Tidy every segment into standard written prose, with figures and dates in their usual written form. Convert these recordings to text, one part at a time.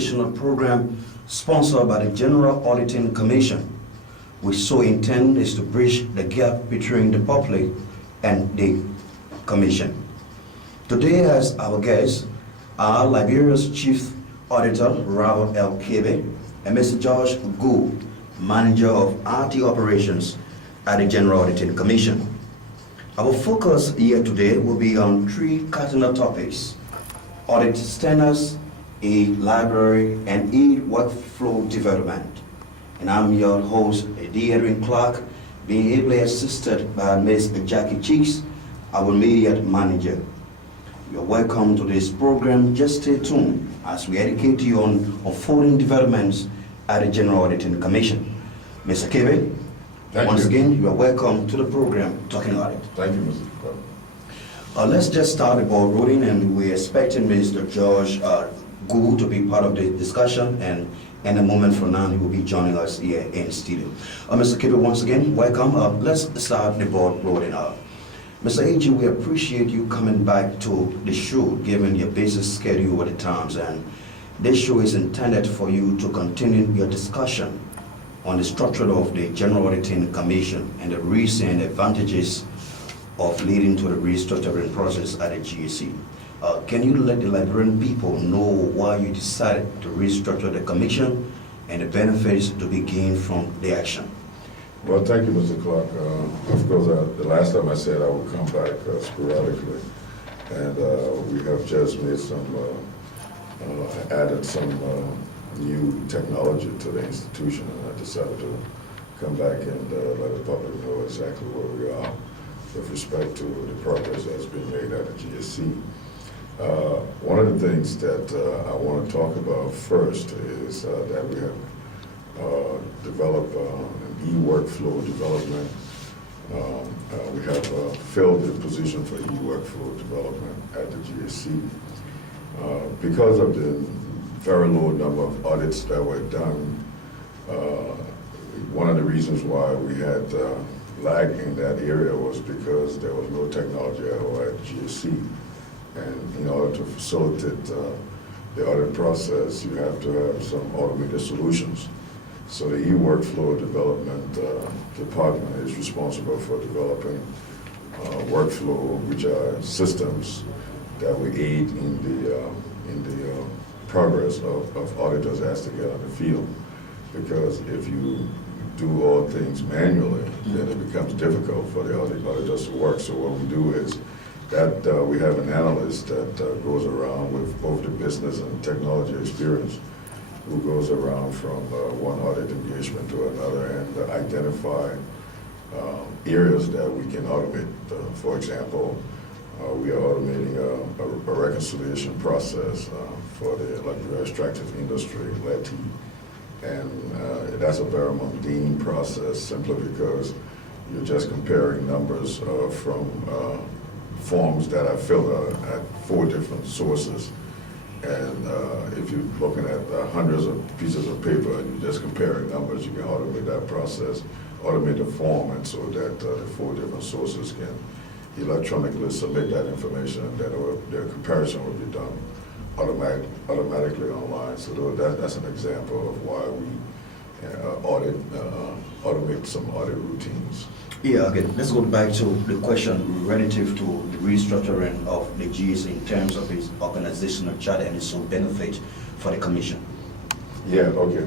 educational program sponsored by the General Auditing Commission, which so intend is to bridge the gap between the public and the Commission. Today, as our guests are Liberia's Chief Auditor, Robert L. Kebe, and Mr. George Gu, Manager of RT Operations at the General Auditing Commission. Our focus here today will be on three cardinal topics: audit standards, e-library, and e-workflow development. And I'm your host, D. Edwin Clark, being ably assisted by Ms. Jackie Cheeks, our media manager. You're welcome to this program. Just stay tuned as we educate you on unfolding developments at the General Auditing Commission. Mr. Kebe, once again, you are welcome to the program, Talking Audit. Thank you, Mr. Clark. Let's just start the ball rolling, and we're expecting Mr. George Gu to be part of the discussion, and in a moment from now, he will be joining us here in the studio. Mr. Kebe, once again, welcome. Let's start the ball rolling. Mr. A.G., we appreciate you coming back to the show, given your busy schedule at the times, and this show is intended for you to continue your discussion on the structure of the General Auditing Commission and the recent advantages of leading to the restructuring process at the GAC. Can you let the Liberian people know why you decided to restructure the Commission and the benefits to be gained from the action? Well, thank you, Mr. Clark. Of course, the last time I said I would come back sporadically, and we have just made some, added some new technology to the institution, and I decided to come back and let the public know exactly where we are with respect to the progress that's been made at the GSC. One of the things that I want to talk about first is that we have developed an e-workflow development. We have filled the position for e-workflow development at the GSC. Because of the very low number of audits that were done, one of the reasons why we had lag in that area was because there was no technology at all at GSC. And in order to facilitate the audit process, you have to have some automated solutions. So the e-workflow development department is responsible for developing workflow, which are systems that will aid in the progress of auditors as they get on the field. Because if you do all things manually, then it becomes difficult for the auditors to work. So what we do is that we have an analyst that goes around with both the business and technology experience, who goes around from one audit engagement to another and identify areas that we can automate. For example, we are automating a reconciliation process for the extractive industry, LETI. And that's a very mundane process simply because you're just comparing numbers from forms that are filled out at 4 different sources. And if you're looking at hundreds of pieces of paper and you're just comparing numbers, you can automate that process, automate the form, and so that the 4 different sources can electronically submit that information, and then the comparison will be done automatically online. So that's an example of why we automate some audit routines. Yeah, again, let's go back to the question relative to the restructuring of the GS in terms of its organizational chart and its benefit for the Commission. Yeah, okay.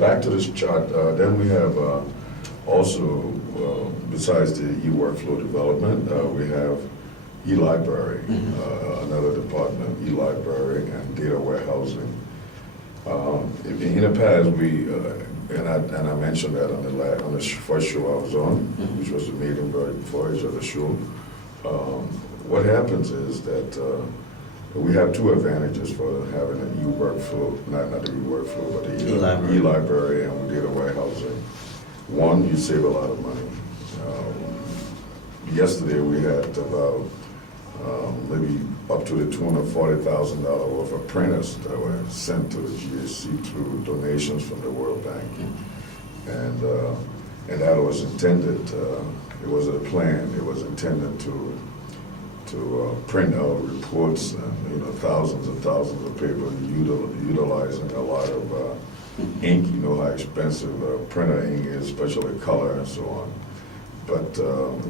Back to this chart, then we have also, besides the e-workflow development, we have e-library, another department, e-library and data warehousing. In the past, we and I mentioned that on the first show I was on, which was the maiden voyage of the show. What happens is that we have 2 advantages for having an e-workflow, not the e-workflow, but the e-library and data warehousing. One, you save a lot of money. Yesterday we had about maybe up to the tune of $40,000 worth of printers that were sent to the GAC through donations from the World Bank. And that was intended, it was a plan, it was intended to to print out reports and, thousands and thousands of paper, utilizing a lot of ink. You know how expensive printer ink is, especially color and so on. But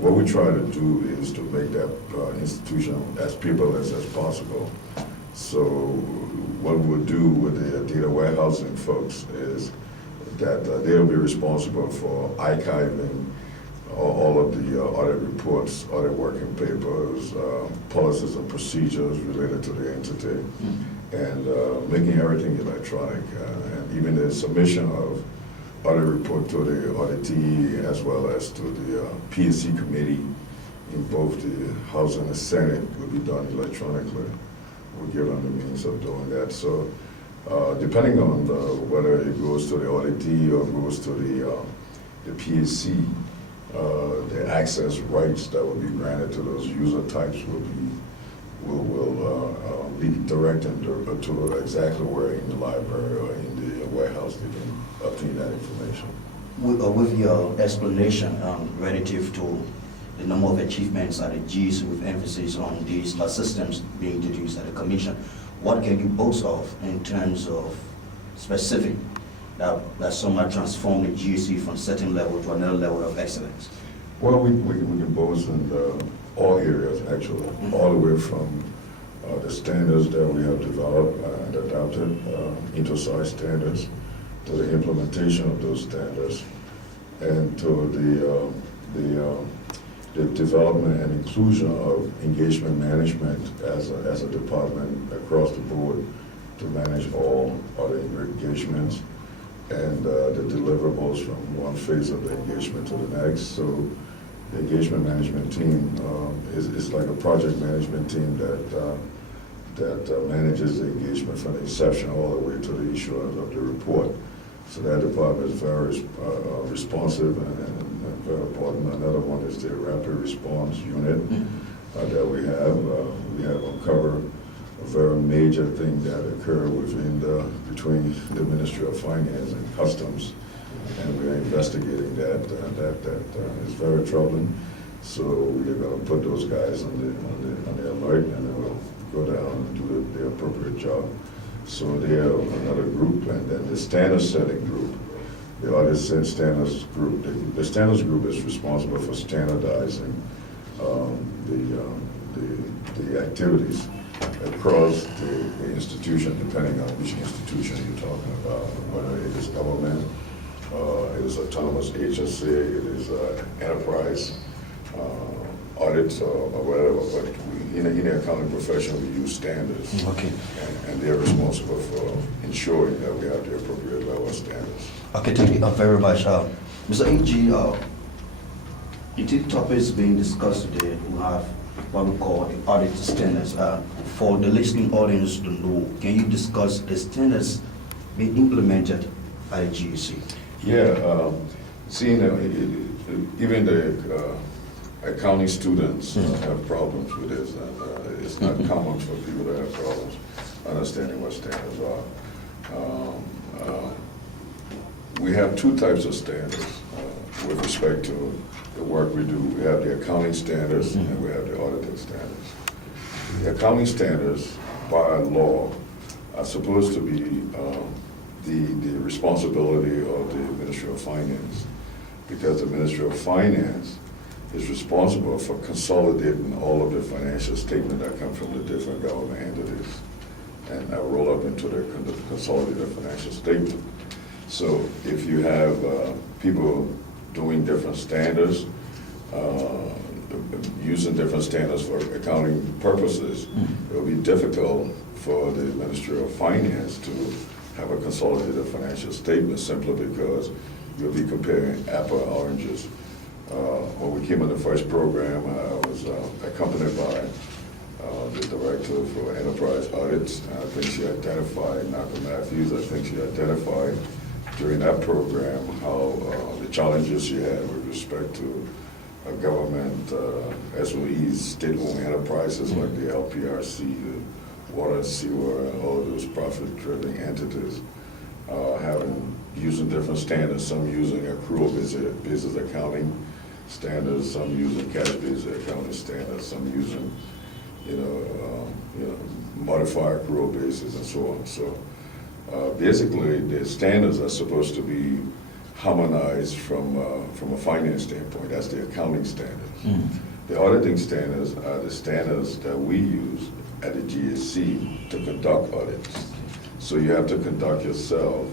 what we try to do is to make that institution as paperless as possible. So what we'll do with the data warehousing folks is that they'll be responsible for archiving all of the audit reports, audit working papers, policies and procedures related to the entity, and making everything electronic, and even the submission of audit report to the auditee as well as to the PSC committee in both the House and the Senate will be done electronically. We're given the means of doing that. So depending on whether it goes to the auditee or goes to the PSC, the access rights that will be granted to those user types will be directed to exactly where in the library or in the warehouse they can obtain that information. With your explanation relative to the number of achievements at the GC with emphasis on these systems being introduced at the Commission, what can you boast of in terms of specific that somehow transform the GC from certain level to another level of excellence? Well, we can boast in all areas, actually, all the way from the standards that we have developed and adopted, InterSci standards, to the implementation of those standards, and to the development and inclusion of engagement management as a department across the board to manage all audit engagements and the deliverables from one phase of the engagement to the next. So the engagement management team is like a project management team that manages the engagement from the inception all the way to the issuance of the report. So that department is very responsive and very important. Another one is the rapid response unit that we have. We have uncovered a very major thing that occurred between the Ministry of Finance and Customs, and we are investigating that. That is very troubling. So we are going to put those guys on the alert, and then we'll go down and do the appropriate job. So they are another group, and then the standard setting group, the audit standards group. The standards group is responsible for standardizing the activities across the institution, depending on which institution you're talking about, whether it is government, it is autonomous HSA, it is enterprise audits or whatever, but in the accounting profession we use standards. Okay. And they're responsible for ensuring that we have the appropriate level of standards. Okay, thank you very much. Mr. A.G., the topics being discussed today, we have what we call the audit standards. For the listening audience to know, can you discuss the standards being implemented by the GEC? Yeah, seeing even the accounting students have problems with this, and it's not common for people to have problems understanding what standards are. We have two types of standards with respect to the work we do. We have the accounting standards and we have the auditing standards. The accounting standards, by law, are supposed to be the responsibility of the Ministry of Finance, because the Ministry of Finance is responsible for consolidating all of the financial statements that come from the different government entities and roll up into the consolidated financial statement. So if you have people doing different standards, using different standards for accounting purposes, it will be difficult for the Ministry of Finance to have a consolidated financial statement simply because you'll be comparing apple and oranges. When we came in the first program, I was accompanied by the director for enterprise audits. I think she identified, Malcolm Matthews, I think she identified during that program how the challenges she had with respect to government SOEs, state-owned enterprises like the LPRC, the water and sewer, and all of those profit-driven entities, using different standards, some using accrual-based accounting standards, some using cash-based accounting standards, some using modify accrual basis and so on. So basically, the standards are supposed to be harmonized from a finance standpoint. That's the accounting standards. The auditing standards are the standards that we use at the GSC to conduct audits. So you have to conduct yourself.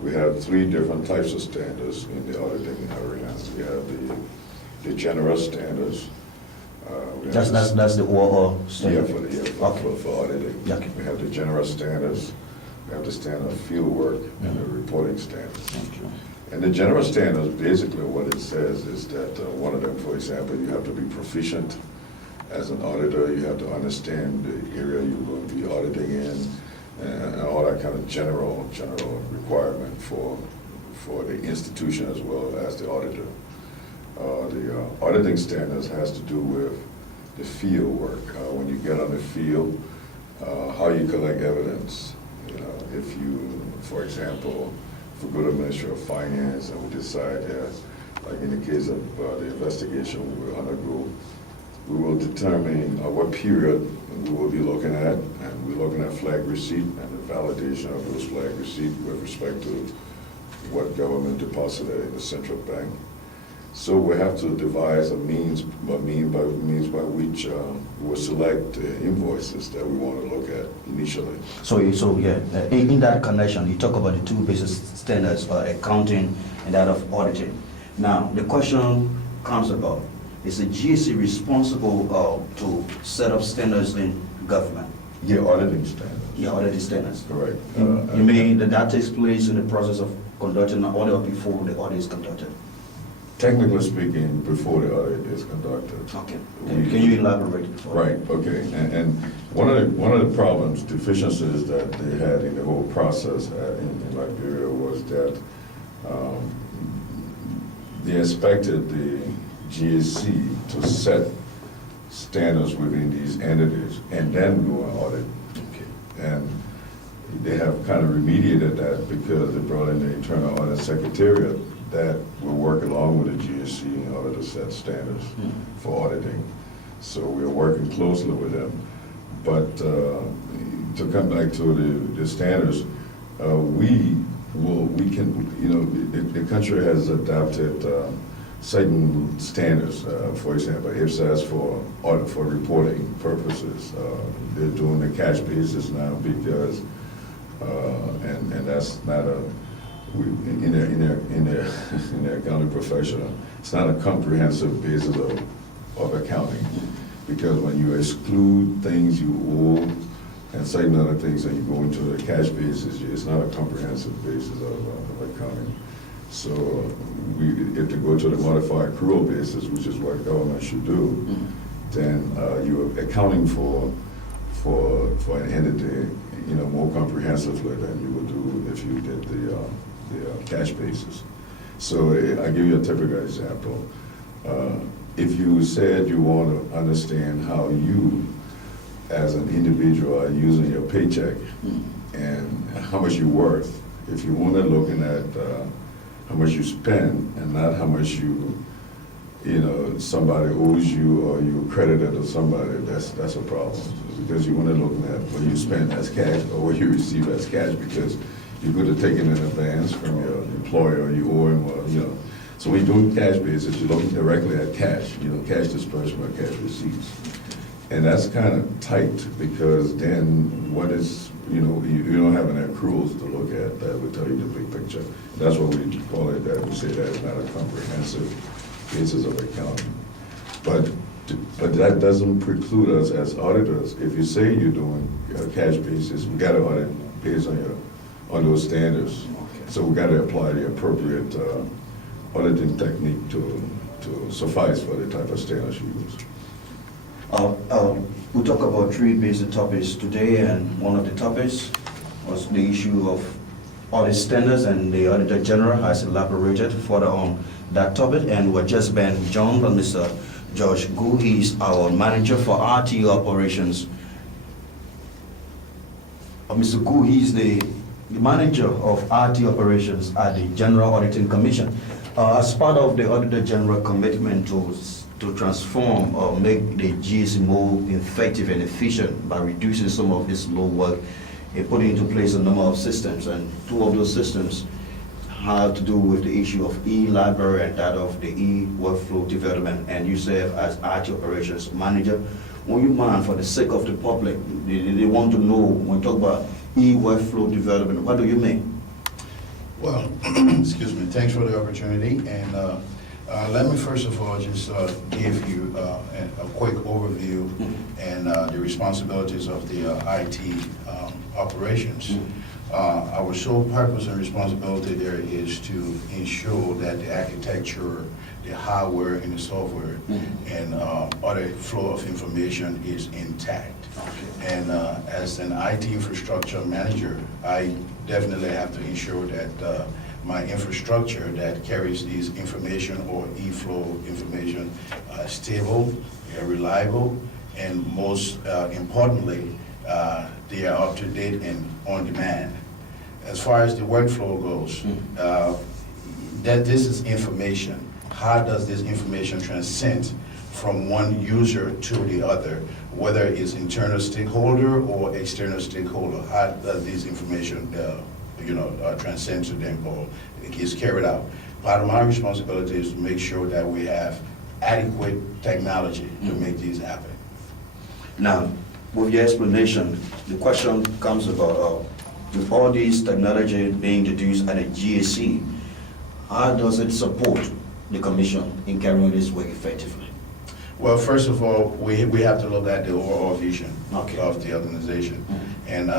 We have 3 different types of standards in the auditing arena. We have the general standards. That's the OR standard. For auditing. Yeah, okay. We have the general standards. We have the standard of field work and the reporting standards. Thank you. And the general standards, basically what it says is that one of them, for example, you have to be proficient as an auditor. You have to understand the area you're going to be auditing in, and all that kind of general requirement for the institution as well as the auditor. The auditing standards has to do with the field work. When you get on the field, how you collect evidence. If you, for example, if we go to Ministry of Finance and we decide that, like in the case of the investigation we will undergo, we will determine what period we will be looking at, and we're looking at flag receipt and the validation of those flag receipts with respect to what government deposited in the central bank. So we have to devise a means by which we will select invoices that we want to look at initially. So yeah, in that connection, you talk about the 2 basic standards for accounting and that of auditing. Now, the question comes about, is the GSC responsible to set up standards in government? Yeah, auditing standards. Yeah, auditing standards. Correct. You mean that takes place in the process of conducting an audit or before the audit is conducted? Technically speaking, before the audit is conducted. Okay. Can you elaborate? Right, okay. And one of the problems, deficiencies that they had in the whole process in Liberia was that they expected the GSC to set standards within these entities and then do an audit. Okay. And they have kind of remediated that because they brought in the Internal Audit Secretariat that will work along with the GSC in order to set standards for auditing. So we're working closely with them. But to come back to the standards, the country has adopted certain standards. For example, IFSAS for reporting purposes. They're doing the cash basis now because, and that's not in their accounting profession, it's not a comprehensive basis of accounting, because when you exclude things you owe and certain other things and you go into the cash basis, it's not a comprehensive basis of accounting. So if to go to the modified accrual basis, which is what government should do, then you're accounting for an entity, more comprehensively than you would do if you did the cash basis. So I give you a typical example. If you said you want to understand how you, as an individual, are using your paycheck and how much you're worth, if you want to looking at how much you spend and not how much somebody owes you or you're credited to somebody, that's a problem. Because you want to look at what you spend as cash or what you receive as cash, because you could have taken in advance from your employer, you owe him, or, So when you're doing cash basis, you're looking directly at cash, cash disbursement or cash receipts. And that's kind of tight, because then what is, you don't have any accruals to look at that would tell you the big picture. That's what we call it, that we say that is not a comprehensive basis of accounting. But that doesn't preclude us as auditors. If you say you're doing a cash basis, we got to audit based on those standards. Okay. So we got to apply the appropriate auditing technique to suffice for the type of standards you use. We talk about 3 basic topics today, and one of the topics was the issue of audit standards, and the Auditor General has elaborated further on that topic, and we're just been joined by Mr. George Gu. He is our manager for RTO operations. Mr. Gu, he is the manager of RTO operations at the General Auditing Commission. As part of the Auditor General commitment to to transform or make the GSC more effective and efficient by reducing some of its low work and putting into place a number of systems. And two of those systems have to do with the issue of e-library and that of the e-workflow development. And you serve as IT operations manager. Will you mind, for the sake of the public, they want to know, when you talk about e-workflow development, what do you mean? Well, excuse me, thanks for the opportunity. And let me first of all just give you a quick overview and the responsibilities of the IT operations. Our sole purpose and responsibility there is to ensure that the architecture, the hardware and the software and other flow of information is intact. And as an IT infrastructure manager, I definitely have to ensure that my infrastructure that carries these information or e-flow information stable, reliable, and most importantly, they are up to date and on demand. As far as the workflow goes, that this is information. How does this information transcend from one user to the other, whether it's internal stakeholder or external stakeholder? How does this information transcend to them or is carried out? Part of my responsibility is to make sure that we have adequate technology to make these happen. Now, with your explanation, the question comes about, with all these technology being introduced at a GSC, how does it support the commission in carrying this work effectively? Well, first of all, we have to look at the overall vision of the organization. And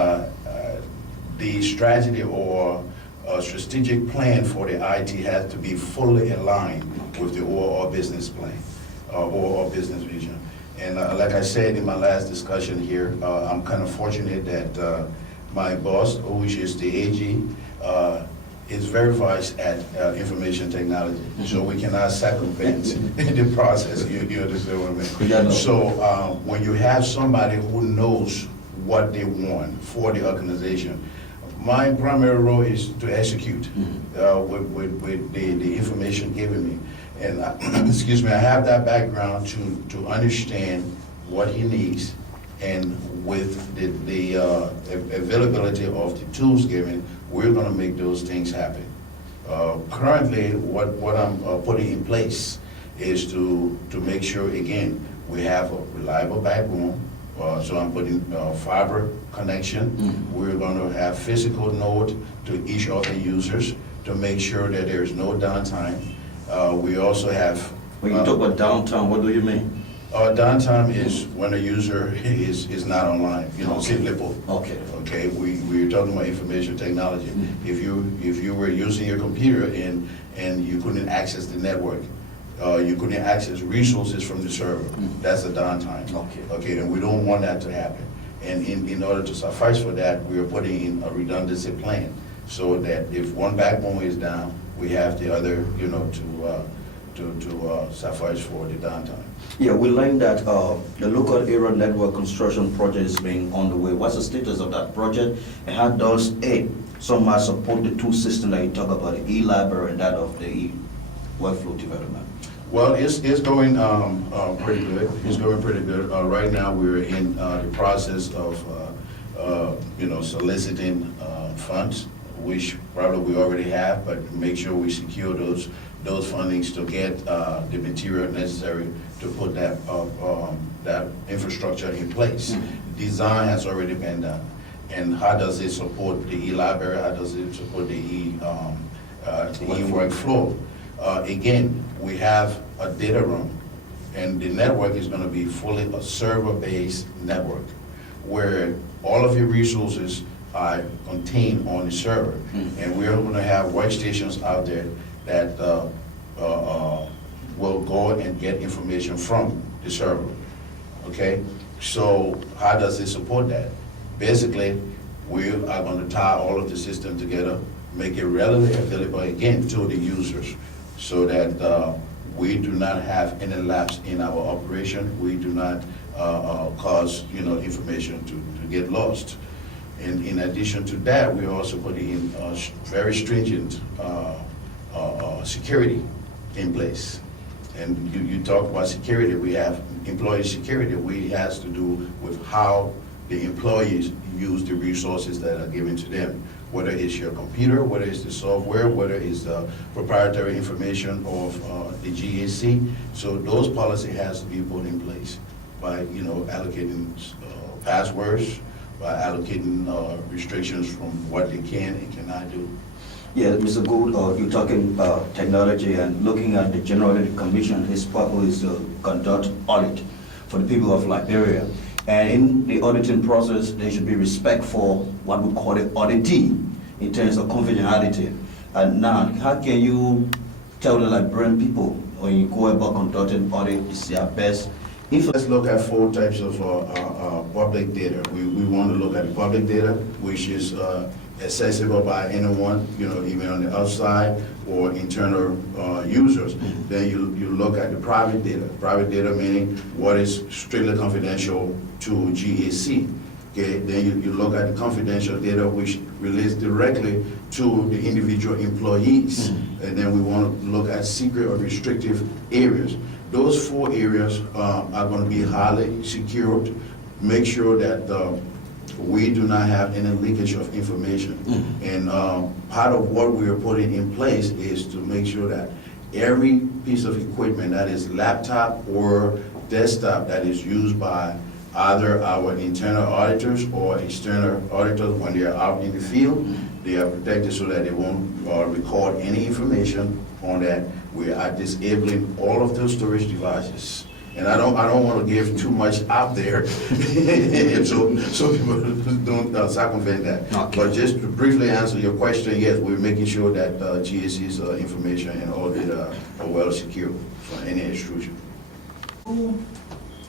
the strategy or strategic plan for the IT has to be fully aligned with the overall business plan, overall business vision. And like I said in my last discussion here, I'm kind of fortunate that my boss, which is the AG, is very versed at information technology, so we cannot circumvent the process. You understand what I mean? So when you have somebody who knows what they want for the organization, my primary role is to execute with the information given me. And excuse me, I have that background to understand what he needs, and with the availability of the tools given, we're going to make those things happen. Currently, what I'm putting in place is to make sure, again, we have a reliable backbone. So I'm putting fiber connection. We're going to have physical node to each of the users to make sure that there is no downtime. We also have... When you talk about downtime, what do you mean? Downtime is when a user is not online, simply put. Okay, we're talking about information technology. If you were using your computer and you couldn't access the network, you couldn't access resources from the server, that's a downtime. Okay, and we don't want that to happen. And in order to suffice for that, we are putting in a redundancy plan so that if one backbone is down, we have the other, to suffice for the downtime. Yeah, we learned that the local area network construction project is being on the way. What's the status of that project, and how does it somehow support the two systems that you talk about, the e-library and that of the e-workflow development? Well, it's going pretty good. It's going pretty good. Right now, we're in the process of soliciting funds, which probably we already have, but make sure we secure those fundings to get the material necessary to put that infrastructure in place. Design has already been done. And how does it support the e-library? How does it support the e-workflow? Again, we have a data room, and the network is going to be fully a server-based network where all of your resources are contained on the server. And we're going to have workstations out there that will go and get information from the server. Okay? So how does it support that? Basically, we are going to tie all of the systems together, make it readily available again to the users so that we do not have any lapse in our operation. We do not cause information to get lost. And in addition to that, we are also putting in very stringent security in place. And you talk about security, we have employee security, we has to do with how the employees use the resources that are given to them, whether it's your computer, whether it's the software, whether it's the proprietary information of the GAC. So those policy has to be put in place by, allocating passwords, by allocating restrictions from what they can and cannot do. Yeah, Mr. Gould, you're talking technology and looking at the General Audit Commission, his purpose is to conduct audit for the people of Liberia. And in the auditing process, there should be respect for what we call the auditee in terms of confidentiality. And now, how can you tell the Liberian people when you go about conducting audit, it's their best? Let's look at 4 types of public data. We want to look at the public data, which is accessible by anyone, even on the outside or internal users. Then you look at the private data. Private data meaning what is strictly confidential to GAC. Okay, then you look at the confidential data which relates directly to the individual employees. And then we want to look at secret or restrictive areas. Those 4 areas are going to be highly secured. Make sure that we do not have any leakage of information. And part of what we are putting in place is to make sure that every piece of equipment, that is laptop or desktop, that is used by either our internal auditors or external auditors when they are out in the field, they are protected so that they won't record any information on that. We are disabling all of those storage devices. And I don't want to give too much out there, so people don't circumvent that. Okay. But just to briefly answer your question, yes, we're making sure that GAC's information and all data are well secured from any intrusion.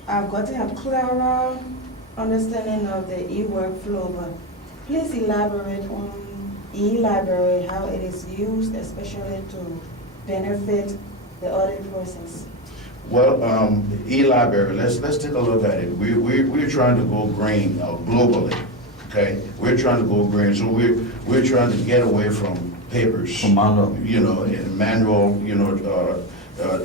I've gotten a clearer understanding of the e-workflow, but please elaborate on e-library, how it is used, especially to benefit the audit process. Well, e-library, let's take a look at it. We're trying to go green globally, okay? We're trying to go green, so we're trying to get away from papers. From manual. And manual,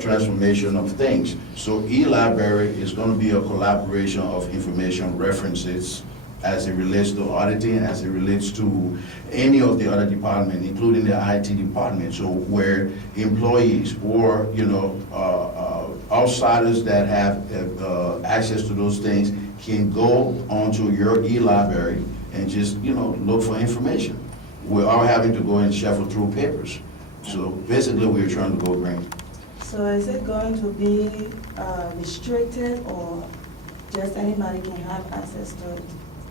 transformation of things. So e-library is going to be a collaboration of information references as it relates to auditing, as it relates to any of the other departments, including the IT department. So where employees or outsiders that have access to those things can go onto your e-library and just look for information. We're all having to go and shuffle through papers. So basically, we're trying to go green. So is it going to be restricted, or just anybody can have access to it?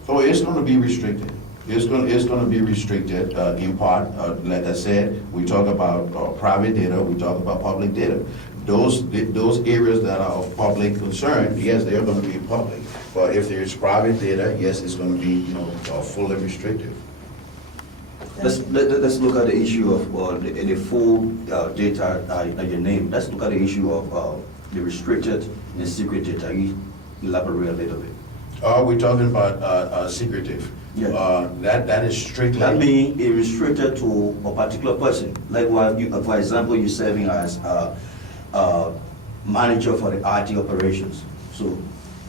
Oh, it's going to be restricted. It's going to be restricted in part. Like I said, we talk about private data, we talk about public data. Those areas that are of public concern, yes, they're going to be public. But if there's private data, yes, it's going to be fully restricted. Let's look at the issue of the full data that you named. Let's look at the issue of the restricted and secret data. You elaborate a little bit. We're talking about secretive. Yeah. That is strictly. That means it restricted to a particular person. Like for example, you're serving as manager for the IT operations. So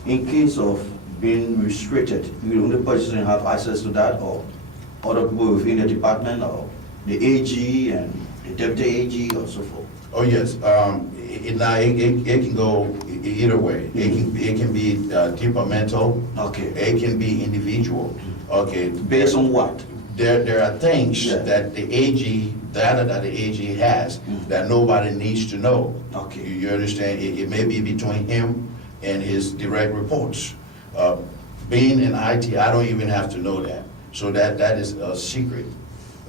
in case of being restricted, the only person have access to that, or other people within the department, or the AG and the deputy AG, or so forth. Oh, yes. It can go either way. It can be departmental. Okay. It can be individual. Okay. Based on what? There are things Yeah. that the AG, data that the AG has, that nobody needs to know. Okay. You understand? It may be between him and his direct reports. Being in IT, I don't even have to know that. So that is a secret.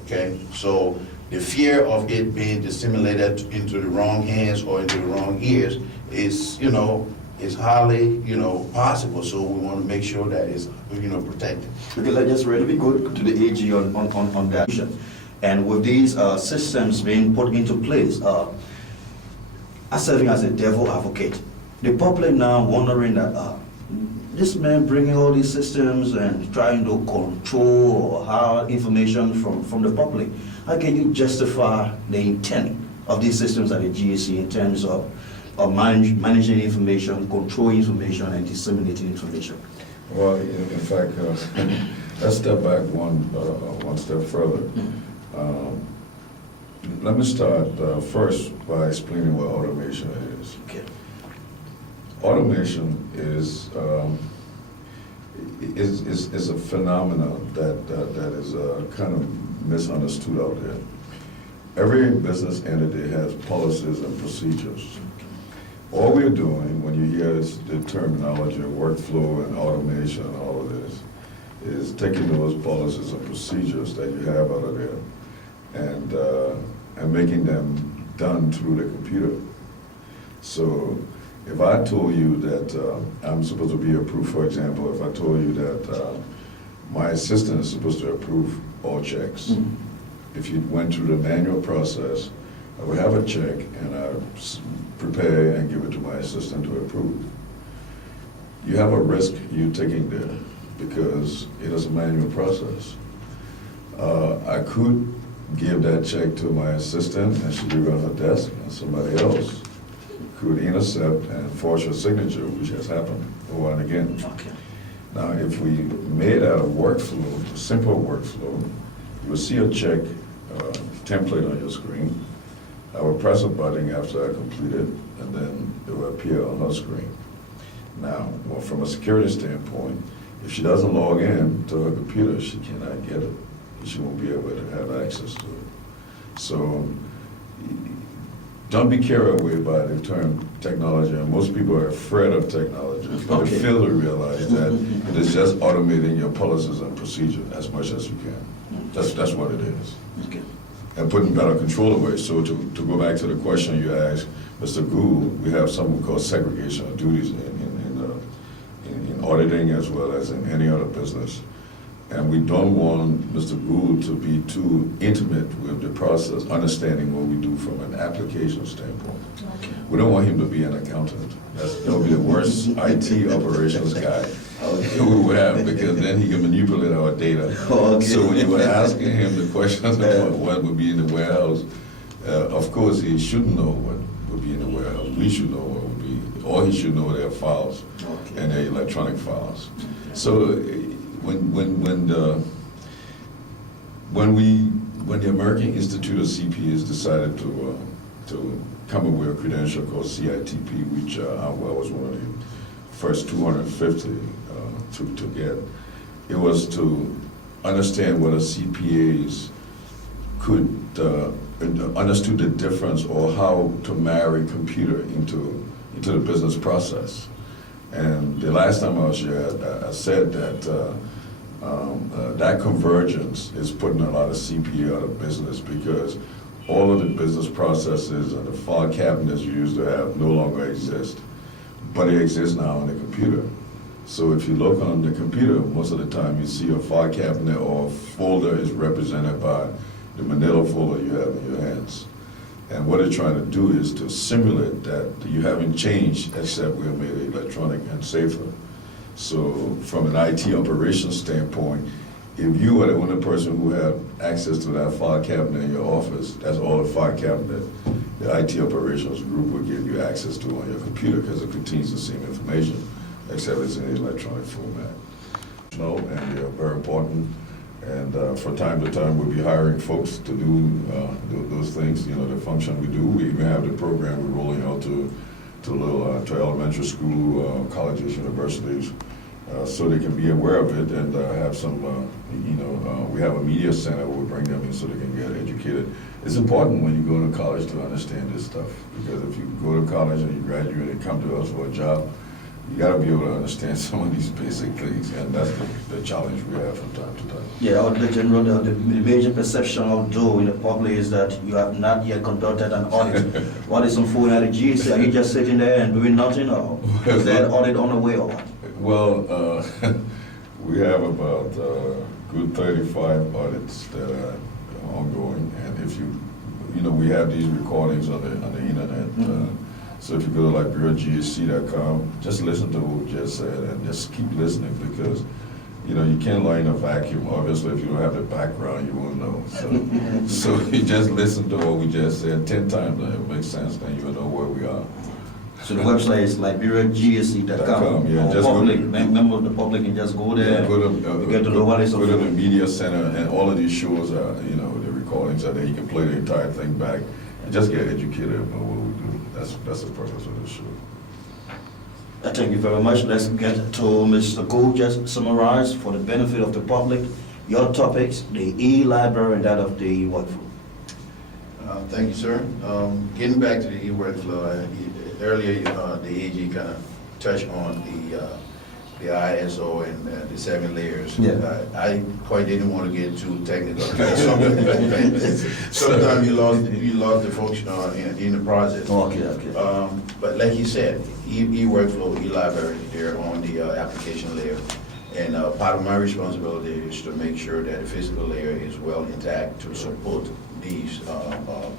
Okay? So the fear of it being disseminated into the wrong hands or into the wrong ears is highly, possible. So we want to make sure that it's, protected. Okay, let's just really go to the AG on that. And with these systems being put into place, I'm serving as a devil advocate. The public now wondering that this man bringing all these systems and trying to control or hide information from the public. How can you justify the intent of these systems at the GAC in terms of of managing information, controlling information, and disseminating information? Well, in fact, let's step back one step further. Let me start first by explaining what automation is. Okay. Automation is a phenomenon that is kind of misunderstood out there. Every business entity has policies and procedures. All we're doing, when you hear the terminology of workflow and automation and all of this, is taking those policies and procedures that you have out of there and making them done through the computer. So if I told you that I'm supposed to be approved, for example, if I told you that my assistant is supposed to approve all checks, if you went through the manual process, I would have a check and I prepare and give it to my assistant to approve. You have a risk you're taking there because it is a manual process. I could give that check to my assistant and she leave it on her desk, and somebody else could intercept and forge her signature, which has happened over and again. Okay. Now, if we made out a workflow, a simple workflow, you will see a check template on your screen. I will press a button after I complete it, and then it will appear on her screen. Now, well, from a security standpoint, if she doesn't log in to her computer, she cannot get it. She won't be able to have access to it. So, don't be carried away by the term technology, and most people are afraid of technology, but they fail to realize that it is just automating your policies and procedures as much as you can. That's what it is. Okay. And putting better control away. So to go back to the question you asked, Mr. Gould, we have something called segregation of duties in auditing as well as in any other business. And we don't want Mr. Gould to be too intimate with the process, understanding what we do from an application standpoint. Okay. We don't want him to be an accountant. That would be the worst IT operations guy we would have, because then he can manipulate our data. Okay. So when you were asking him the questions about what would be in the warehouse, of course, he shouldn't know what would be in the warehouse. We should know what would be, or he should know their files and their electronic files. So when the American Institute of CPAs decided to come up with a credential called CITP, which I was one of the first 250 to get, it was to understand whether CPAs could understood the difference or how to marry computer into the business process. And the last time I was here, I said that that convergence is putting a lot of CPA out of business, because all of the business processes and the file cabinets you used to have no longer exist, but they exist now on the computer. So if you look on the computer, most of the time you see a file cabinet or a folder is represented by the manila folder you have in your hands. And what they're trying to do is to simulate that you haven't changed, except we have made it electronic and safer. So from an IT operations standpoint, if you are the only person who have access to that file cabinet in your office, that's all the file cabinet the IT operations group will give you access to on your computer, because it contains the same information, except it's in electronic format. And they are very important. And from time to time, we'll be hiring folks to do those things, the function we do. We even have the program we're rolling out to elementary school, colleges, universities, so they can be aware of it and have some, we have a media center where we bring them in so they can get educated. It's important when you go to college to understand this stuff, because if you go to college and you graduate and come to us for a job, you got to be able to understand some of these basic things, and that's the challenge we have from time to time. Yeah, Auditor General, the major perception, although in the public, is that you have not yet conducted an audit. What is unfolding at the GC? Are you just sitting there and doing nothing, or is there an audit on the way, or what? Well, we have about good 35 audits that are ongoing, and if we have these recordings on the internet. So if you go to liberiagsc.com, just listen to what we just said and just keep listening, because you can't learn in a vacuum. Obviously, if you don't have the background, you won't know. So you just listen to what we just said 10 times, and it makes sense, then you'll know where we are. So the website is liberiagsc.com. Yeah, Or just go- public, member of the public can just go there. Yeah, You get to know what is go to the available. media center, and all of these shows are, you know, the recordings are there. You can play the entire thing back and just get educated about what we do. That's the purpose of the show. Thank you very much. Let's get to Mr. Gould. Just summarize for the benefit of the public your topics, the e-library and that of the workflow. Thank you, sir. Getting back to the e-workflow, earlier the AG kind of touched on the ISO and the 7 layers. Yeah. I quite didn't want to get too technical. Sometimes you lost the function in the process. Okay. But like you said, e-workflow, e-library, they're on the application layer. And part of my responsibility is to make sure that the physical layer is well intact to support these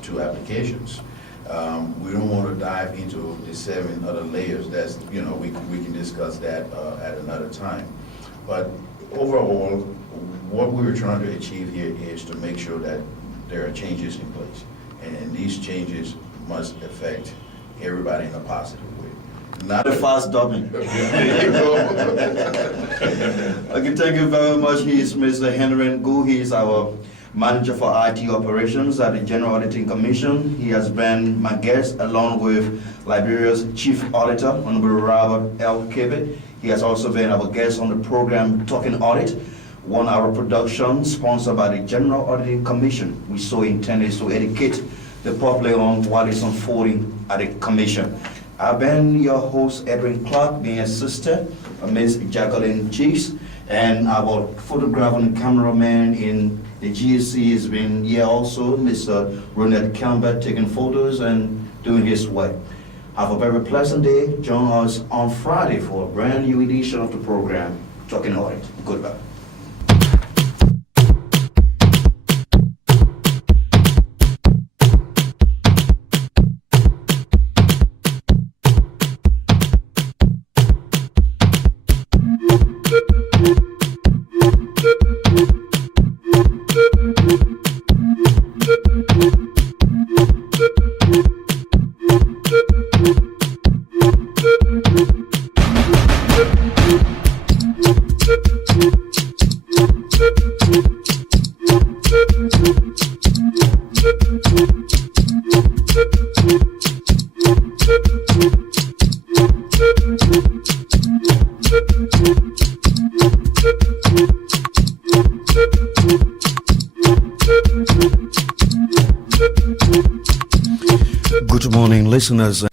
2 applications. We don't want to dive into the 7 other layers. That's, you know, we can discuss that at another time. But overall, what we were trying to achieve here is to make sure that there are changes in place. And these changes must affect everybody in a positive way. Not The fast dubbing. There you go. Okay, thank you very much. He is Mr. Henry Gould. He is our Manager for IT Operations at the General Auditing Commission. He has been my guest along with Liberia's Chief Auditor, Honorable Robert L. Kebe. He has also been our guest on the program Talking Audit, 1-hour production sponsored by the General Auditing Commission. We so intended to educate the public on what is unfolding at the Commission. I've been your host, Edwin Clark, being assisted by Ms. Jacqueline Cheeks, and our photographer and cameraman in the GSC has been here also, Mr. Ronald Campbell, taking photos and doing his work. Have a very pleasant day. Join us on Friday for a brand new edition of the program, Talking Audit. Goodbye. Good morning, listeners.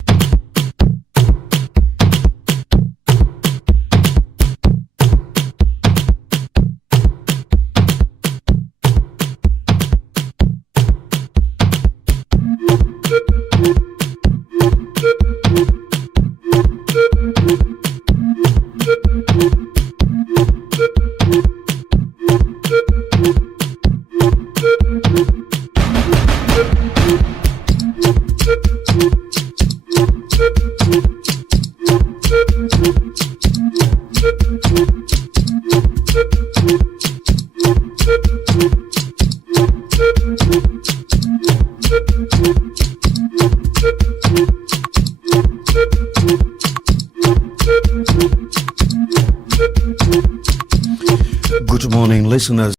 Good morning, listeners.